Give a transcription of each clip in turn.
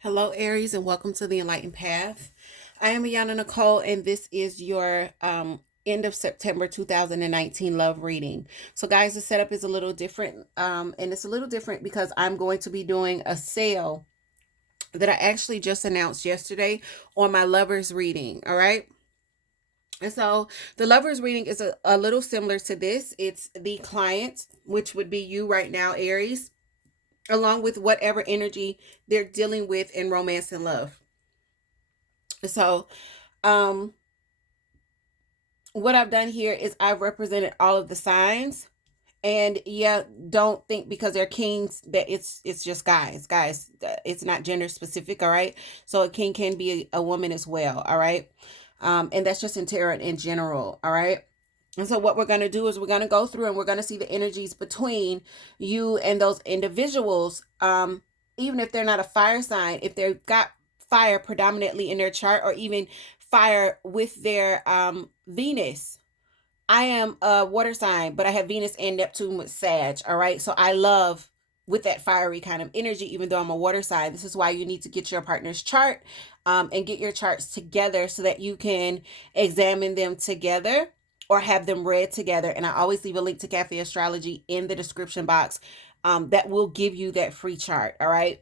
Hello, Aries, and welcome to the Enlightened Path. I am Ayana Nicole, and this is your end of September 2019 love reading. So, guys, the setup is a little different, and it's a little different because I'm going to be doing a sale that I actually just announced yesterday on my lovers reading. All right. And so the lovers reading is a little similar to this. It's the client, which would be you right now, Aries, along with whatever energy they're dealing with in romance and love. So, um, what I've done here is I've represented all of the signs. And yeah, don't think because they're kings that it's just guys. Guys, it's not gender specific, all right? So a king can be a woman as well, all right? And that's just in tarot in general, all right? And so what we're going to do is we're going to go through and we're going to see the energies between you and those individuals. Even if they're not a fire sign, if they've got fire predominantly in their chart, or even fire with their Venus. I am a water sign, but I have Venus and Neptune with Sag. All right. So I love with that fiery kind of energy, even though I'm a water sign. This is why you need to get your partner's chart and get your charts together so that you can examine them together or have them read together. And I always leave a link to Café Astrology in the description box that will give you that free chart. All right.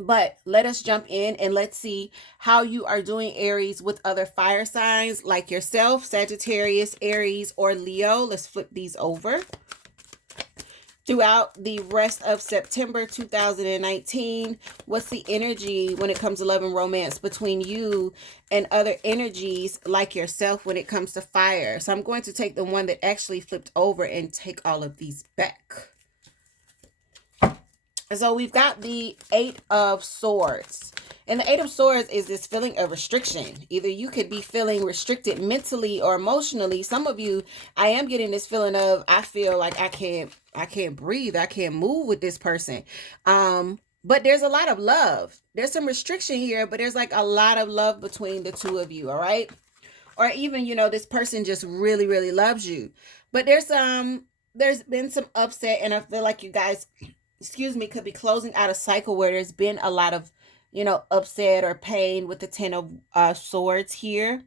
But let us jump in and let's see how you are doing, Aries, with other fire signs like yourself, Sagittarius, Aries, or Leo. Let's flip these over. Throughout the rest of September 2019, what's the energy when it comes to love and romance between you and other energies like yourself when it comes to fire? So I'm going to take the one that actually flipped over and take all of these back. So we've got the Eight of Swords. And the Eight of Swords is this feeling of restriction. Either you could be feeling restricted mentally or emotionally. Some of you, I am getting this feeling of, I feel like I can't breathe. I can't move with this person. But there's a lot of love. There's some restriction here, but there's like a lot of love between the two of you, all right? Or even, this person just really, really loves you. But there's been some upset, and I feel like you guys could be closing out a cycle where there's been a lot of, upset or pain with the Ten of Swords here.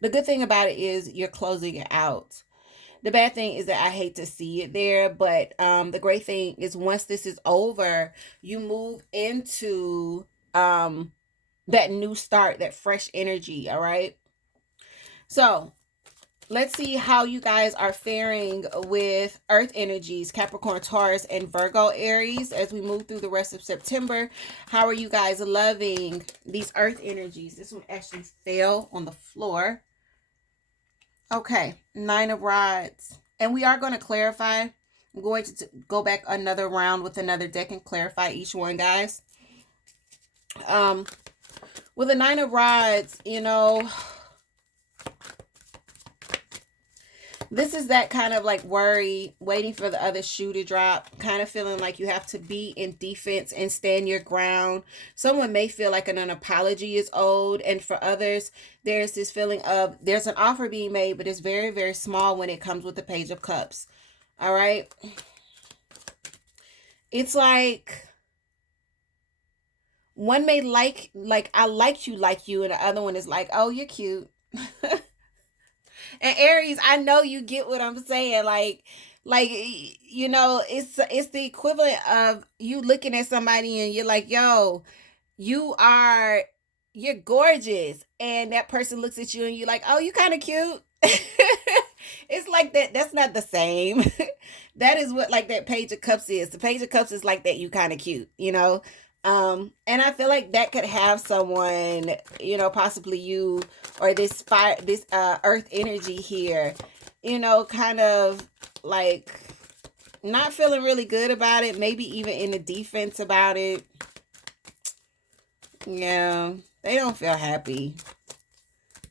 The good thing about it is you're closing it out. The bad thing is that I hate to see it there, but the great thing is once this is over, you move into that new start, that fresh energy, all right? So let's see how you guys are faring with Earth energies, Capricorn, Taurus, and Virgo, Aries, as we move through the rest of September. How are you guys loving these Earth energies? This one actually fell on the floor. Okay, Nine of Rods. And we are going to clarify. I'm going to go back another round with another deck and clarify each one, guys. With the Nine of Rods, this is that kind of like worry, waiting for the other shoe to drop, kind of feeling like you have to be in defense and stand your ground. Someone may feel like an apology is owed, and for others, there's this feeling of there's an offer being made, but it's very, very small when it comes with the Page of Cups. All right. It's like one may like I like you, and the other one is like, oh, you're cute. And Aries, I know you get what I'm saying. It's the equivalent of you looking at somebody and you're like, yo, you're gorgeous. And that person looks at you and you're like, oh, you kind of cute. It's like that. That's not the same. That is what like that Page of Cups is. The Page of Cups is like that. You kind of cute. And I feel like that could have someone, possibly you or this fire, this earth energy here, kind of like not feeling really good about it, maybe even in the defense about it. Yeah, they don't feel happy.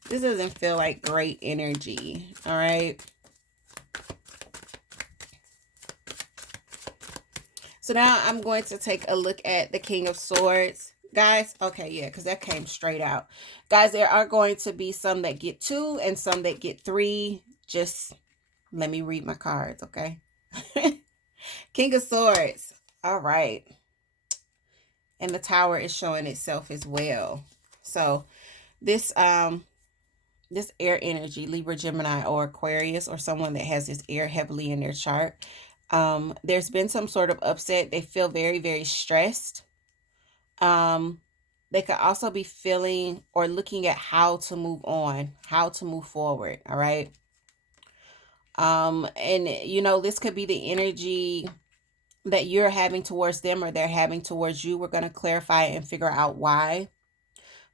This doesn't feel like great energy, all right? So now I'm going to take a look at the King of Swords. Guys, okay, yeah, because that came straight out. Guys, there are going to be some that get 2 and some that get 3. Just let me read my cards, okay? King of Swords. All right. And the Tower is showing itself as well. So this this air energy, Libra, Gemini, or Aquarius, or someone that has this air heavily in their chart, there's been some sort of upset. They feel very, very stressed. Um, they could also be feeling or looking at how to move on, how to move forward. All right. And you know, this could be the energy that you're having towards them or they're having towards you. We're going to clarify and figure out why.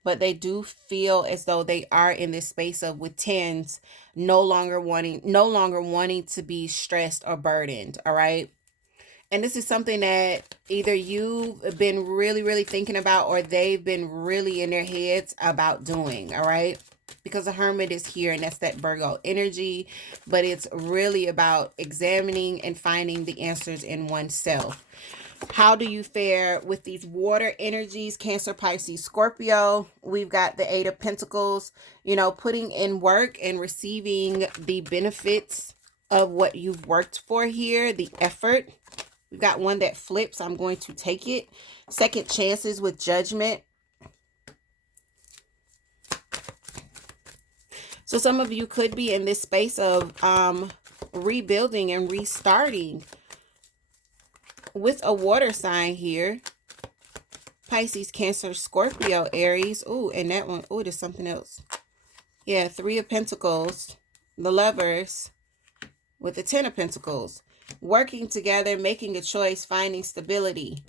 But they do feel as though they are in this space of, with tens, no longer wanting to be stressed or burdened. All right. And this is something that either you've been really, really thinking about, or they've been really in their heads about doing. All right. Because the Hermit is here, and that's that Virgo energy. But it's really about examining and finding the answers in oneself. How do you fare with these water energies? Cancer, Pisces, Scorpio. We've got the Eight of Pentacles, you know, putting in work and receiving the benefits of what you've worked for here, the effort. We've got one that flips. I'm going to take it. Second chances with Judgment. So some of you could be in this space of rebuilding and restarting with a water sign here. Pisces, Cancer, Scorpio, Aries. Ooh, and that one. Ooh, there's something else. Yeah, Three of Pentacles. The Lovers with the Ten of Pentacles. Working together, making a choice, finding stability.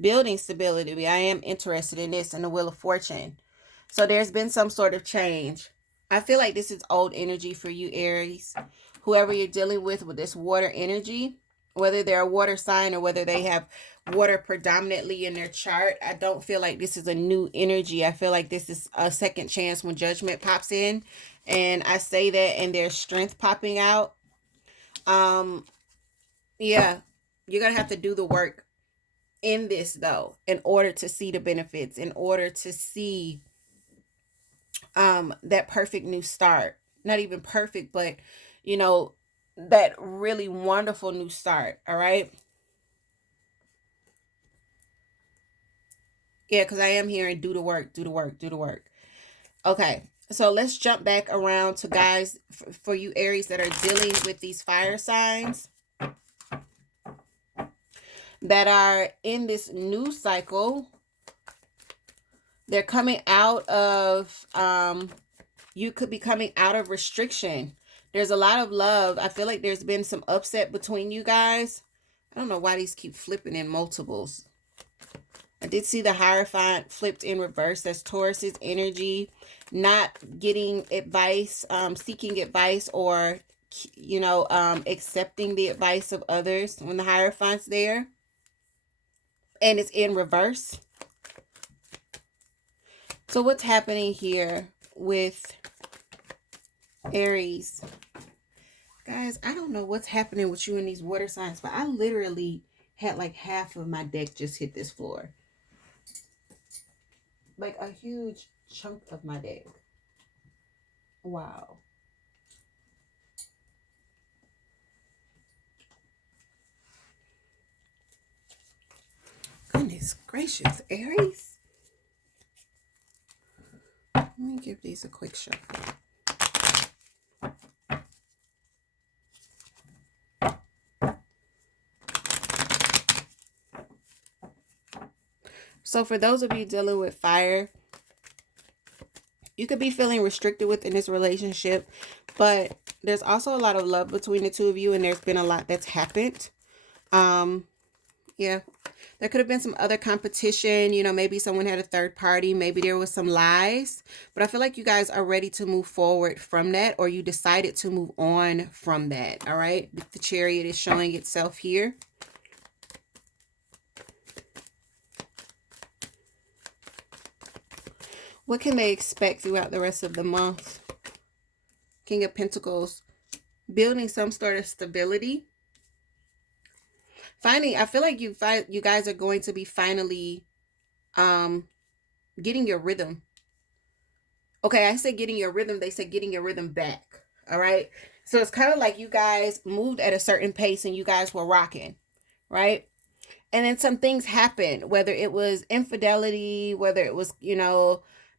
Building stability. I am interested in this, and the Wheel of Fortune. So there's been some sort of change. I feel like this is old energy for you, Aries. Whoever you're dealing with this water energy, whether they're a water sign or whether they have water predominantly in their chart, I don't feel like this is a new energy. I feel like this is a second chance when Judgment pops in. And I say that, and there's strength popping out. Yeah, you're going to have to do the work in this, though, in order to see the benefits, in order to see that perfect new start. Not even perfect, but you know, that really wonderful new start. All right. Yeah, because I am hearing do the work, do the work, do the work. Okay, so let's jump back around to guys, for you Aries that are dealing with these fire signs that are in this new cycle. They're coming out of you could be coming out of restriction. There's a lot of love. I feel like there's been some upset between you guys. I don't know why these keep flipping in multiples. I did see the Hierophant flipped in reverse. That's Taurus's energy. Not getting advice, seeking advice, or, you know, accepting the advice of others when the Hierophant's there. And it's in reverse. So what's happening here with Aries? Guys, I don't know what's happening with you in these water signs, but I literally had like half of my deck just hit this floor. Like a huge chunk of my deck. Wow. Goodness gracious, Aries. Let me give these a quick shuffle. So for those of you dealing with fire, you could be feeling restricted within this relationship, but there's also a lot of love between the two of you, and there's been a lot that's happened. Yeah, there could have been some other competition. You know, maybe someone had a third party. Maybe there was some lies. But I feel like you guys are ready to move forward from that, or you decided to move on from that. All right. The Chariot is showing itself here. What can they expect throughout the rest of the month? King of Pentacles. Building some sort of stability. Finally, I feel like you guys are going to be finally getting your rhythm. Okay, I said getting your rhythm. They said getting your rhythm back. All right. So it's kind of like you guys moved at a certain pace and you guys were rocking, right? And then some things happened, whether it was infidelity, whether it was,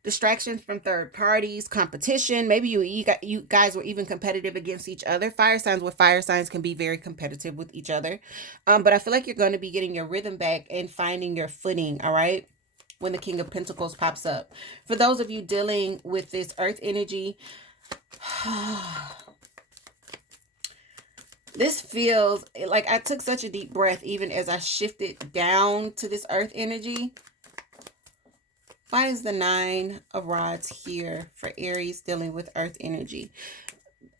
distractions from third parties, competition. Maybe you guys were even competitive against each other. Fire signs with fire signs can be very competitive with each other. But I feel like you're going to be getting your rhythm back and finding your footing, all right? When the King of Pentacles pops up. For those of you dealing with this earth energy, this feels like I took such a deep breath even as I shifted down to this earth energy. Why is the 9 of Rods here for Aries dealing with earth energy?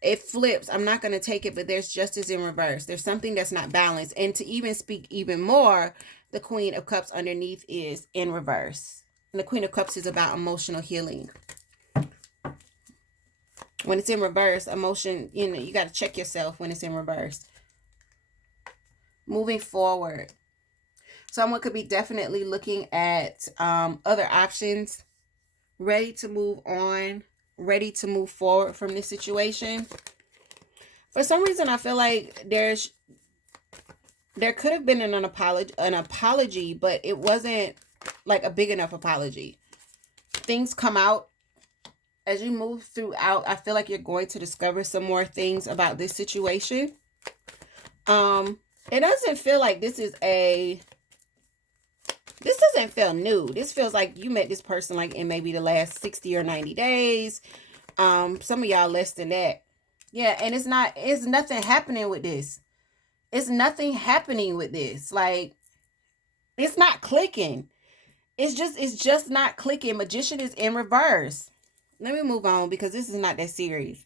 It flips. I'm not going to take it, but there's justice in reverse. There's something that's not balanced. And to even speak even more, the Queen of Cups underneath is in reverse. And the Queen of Cups is about emotional healing. When it's in reverse, emotion, you got to check yourself when it's in reverse. Moving forward. Someone could be definitely looking at other options, ready to move on, ready to move forward from this situation. For some reason, I feel like there could have been an apology, but it wasn't like a big enough apology. Things come out as you move throughout. I feel like you're going to discover some more things about this situation. It doesn't feel like this doesn't feel new. This feels like you met this person like in maybe the last 60 or 90 days. Some of y'all less than that. Yeah, and it's nothing happening with this. It's nothing happening with this. Like, it's not clicking. It's just not clicking. Magician is in reverse. Let me move on because this is not that serious.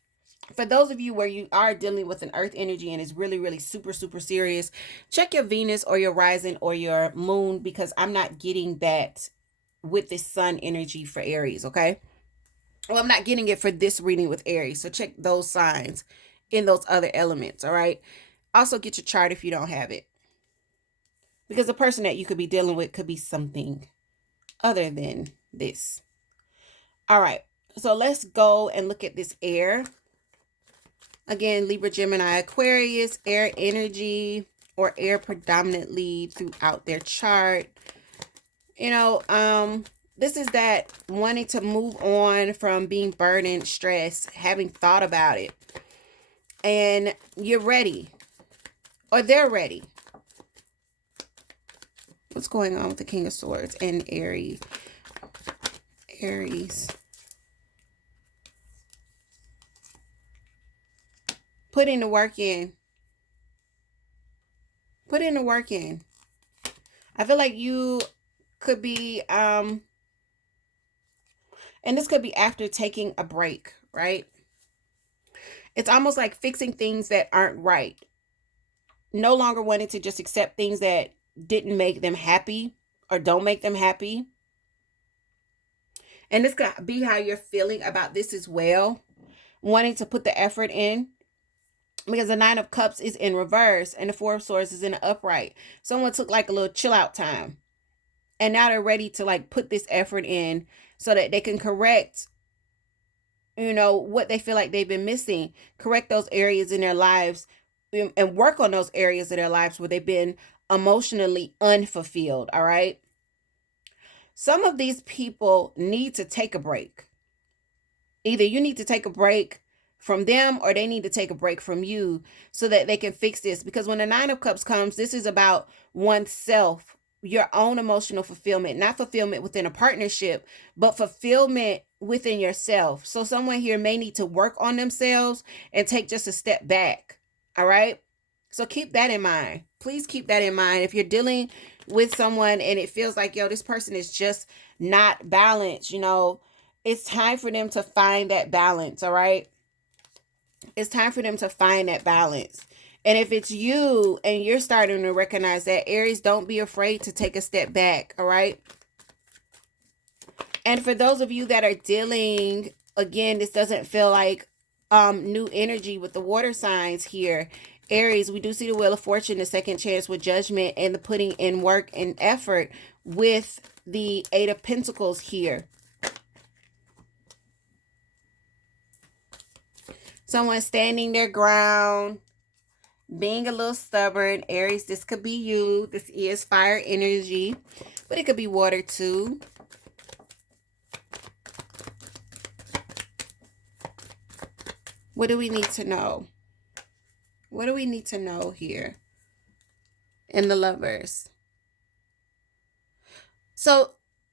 For those of you where you are dealing with an earth energy and it's really, really super, super serious, check your Venus or your rising or your moon, because I'm not getting that with this sun energy for Aries, okay? Well, I'm not getting it for this reading with Aries. So check those signs in those other elements, all right? Also get your chart if you don't have it. Because the person that you could be dealing with could be something other than this. All right. So let's go and look at this air. Again, Libra, Gemini, Aquarius, air energy or air predominantly throughout their chart. This is that wanting to move on from being burdened, stressed, having thought about it. And you're ready. Or they're ready. What's going on with the King of Swords and Aries? Aries. Putting the work in. Put in the work in. I feel like you could be, and this could be after taking a break, right? It's almost like fixing things that aren't right. No longer wanting to just accept things that didn't make them happy or don't make them happy. And this could be how you're feeling about this as well. Wanting to put the effort in. Because the 9 of Cups is in reverse and the 4 of Swords is in the upright. Someone took like a little chill out time. And now they're ready to like put this effort in so that they can correct, what they feel like they've been missing. Correct those areas in their lives and work on those areas of their lives where they've been emotionally unfulfilled, all right? Some of these people need to take a break. Either you need to take a break from them or they need to take a break from you so that they can fix this. Because when the 9 of Cups comes, this is about oneself, your own emotional fulfillment, not fulfillment within a partnership, but fulfillment within yourself. So someone here may need to work on themselves and take just a step back. All right. So keep that in mind. Please keep that in mind. If you're dealing with someone and it feels like, this person is just not balanced, it's time for them to find that balance. All right. It's time for them to find that balance. And if it's you and you're starting to recognize that, Aries, don't be afraid to take a step back, all right? And for those of you that are dealing, again, this doesn't feel like new energy with the water signs here. Aries, we do see the Wheel of Fortune, the second chance with judgment, and the putting in work and effort with the 8 of Pentacles here. Someone standing their ground, being a little stubborn. Aries, this could be you. This is fire energy, but it could be water too. What do we need to know? What do we need to know here in the Lovers? So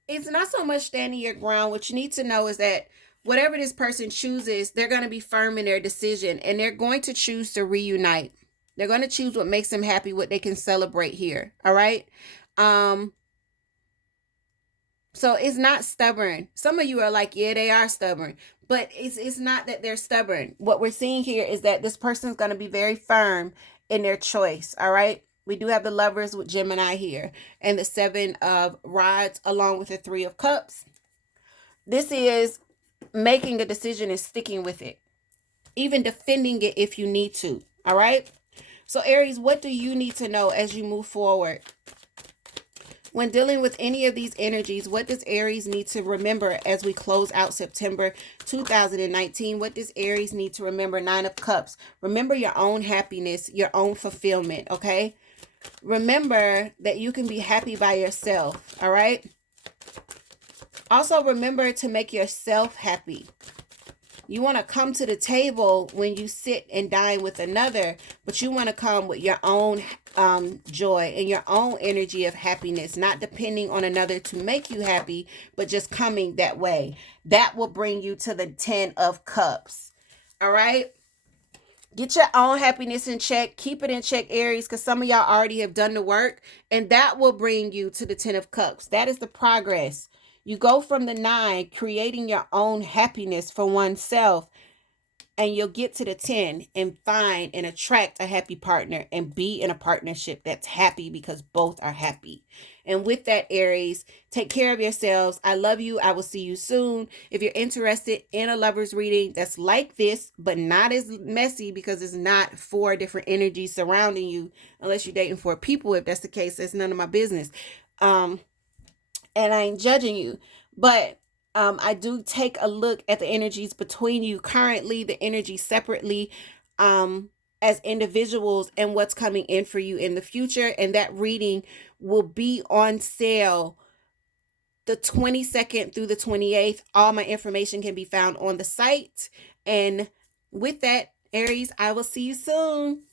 it's not so much standing your ground. What you need to know is that whatever this person chooses, they're going to be firm in their decision, and they're going to choose to reunite. They're going to choose what makes them happy, what they can celebrate here. All right. Um, so it's not stubborn. Some of you are like, yeah, they are stubborn, but it's not that they're stubborn. What we're seeing here is that this person's going to be very firm in their choice. All right. We do have the Lovers with Gemini here and the Seven of Rods along with the Three of Cups. This is making a decision and sticking with it, even defending it if you need to. All right. So Aries, what do you need to know as you move forward? When dealing with any of these energies, what does Aries need to remember as we close out September 2019? What does Aries need to remember? Nine of Cups. Remember your own happiness, your own fulfillment, okay? Remember that you can be happy by yourself, all right? Also, remember to make yourself happy. You want to come to the table when you sit and dine with another, but you want to come with your own joy and your own energy of happiness, not depending on another to make you happy, but just coming that way. That will bring you to the 10 of Cups. All right? Get your own happiness in check. Keep it in check, Aries, because some of y'all already have done the work, and that will bring you to the 10 of Cups. That is the progress. You go from the 9, creating your own happiness for oneself, and you'll get to the 10 and find and attract a happy partner and be in a partnership that's happy because both are happy. And with that, Aries, take care of yourselves. I love you. I will see you soon. If you're interested in a lover's reading that's like this, but not as messy because it's not 4 different energies surrounding you, unless you're dating 4 people. If that's the case, that's none of my business. And I ain't judging you, but I do take a look at the energies between you currently, the energies separately, as individuals, and what's coming in for you in the future. And that reading will be on sale the 22nd through the 28th. All my information can be found on the site. And with that, Aries, I will see you soon.